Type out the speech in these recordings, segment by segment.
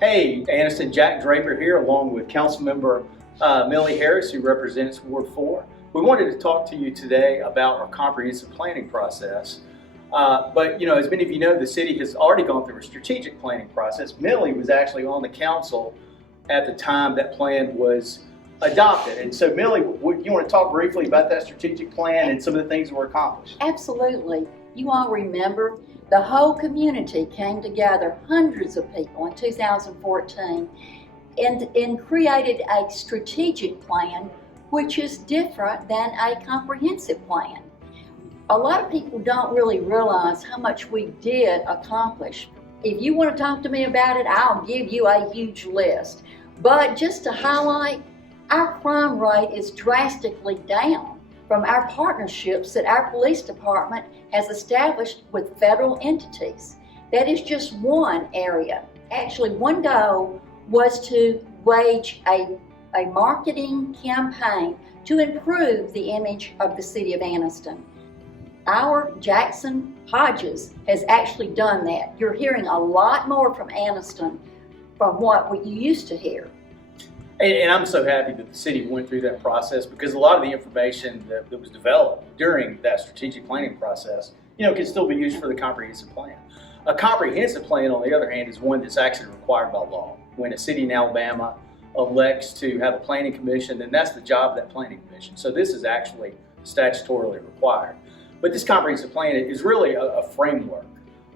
Hey, Anniston, Jack Draper here, along with Councilmember Millie Harris, who represents Ward 4. We wanted to talk to you today about our comprehensive planning process. But as many of you know, the city has already gone through a strategic planning process. Millie was actually on the council at the time that plan was adopted. And so, Millie, you want to talk briefly about that strategic plan and some of the things that were accomplished? Absolutely. You all remember the whole community came together, hundreds of people in 2014, and created a strategic plan, which is different than a comprehensive plan. A lot of people don't really realize how much we did accomplish. If you want to talk to me about it, I'll give you a huge list. But just to highlight, our crime rate is drastically down from our partnerships that our police department has established with federal entities. That is just one area. Actually, one goal was to wage a marketing campaign to improve the image of the city of Anniston. Our Jackson Hodges has actually done that. You're hearing a lot more from Anniston from what you used to hear. And I'm so happy that the city went through that process, because a lot of the information that was developed during that strategic planning process, can still be used for the comprehensive plan. A comprehensive plan, on the other hand, is one that's actually required by law. When a city in Alabama elects to have a planning commission, then that's the job of that planning commission. So this is actually statutorily required. But this comprehensive plan is really a framework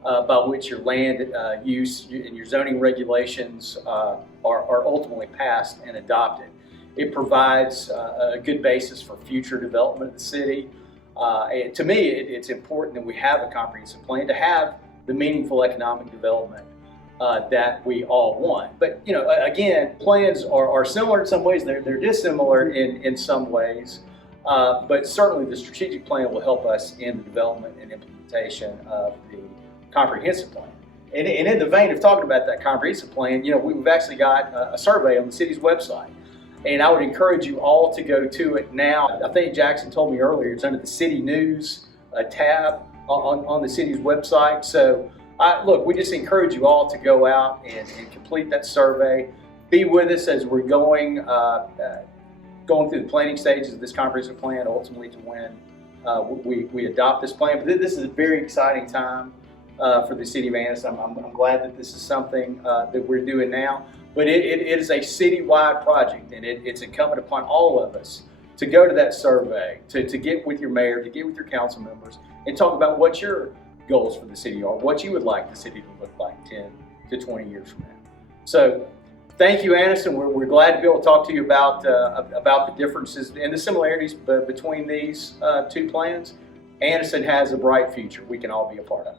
by which your land use and your zoning regulations are ultimately passed and adopted. It provides a good basis for future development of the city. And to me, it's important that we have a comprehensive plan to have the meaningful economic development that we all want. But again, plans are similar in some ways. They're dissimilar in some ways. But certainly the strategic plan will help us in the development and implementation of the comprehensive plan. And in the vein of talking about that comprehensive plan, we've actually got a survey on the city's website. And I would encourage you all to go to it now. I think Jackson told me earlier, it's under the City News tab on the city's website. So look, we just encourage you all to go out and complete that survey. Be with us as we're going through the planning stages of this comprehensive plan, ultimately to when we adopt this plan. But this is a very exciting time for the city of Anniston. I'm glad that this is something that we're doing now. But it is a citywide project, and it's incumbent upon all of us to go to that survey, to get with your mayor, to get with your council members, and talk about what your goals for the city are, what you would like the city to look like 10 to 20 years from now. So thank you, Anniston. We're glad to be able to talk to you about the differences and the similarities between these two plans. Anniston has a bright future we can all be a part of.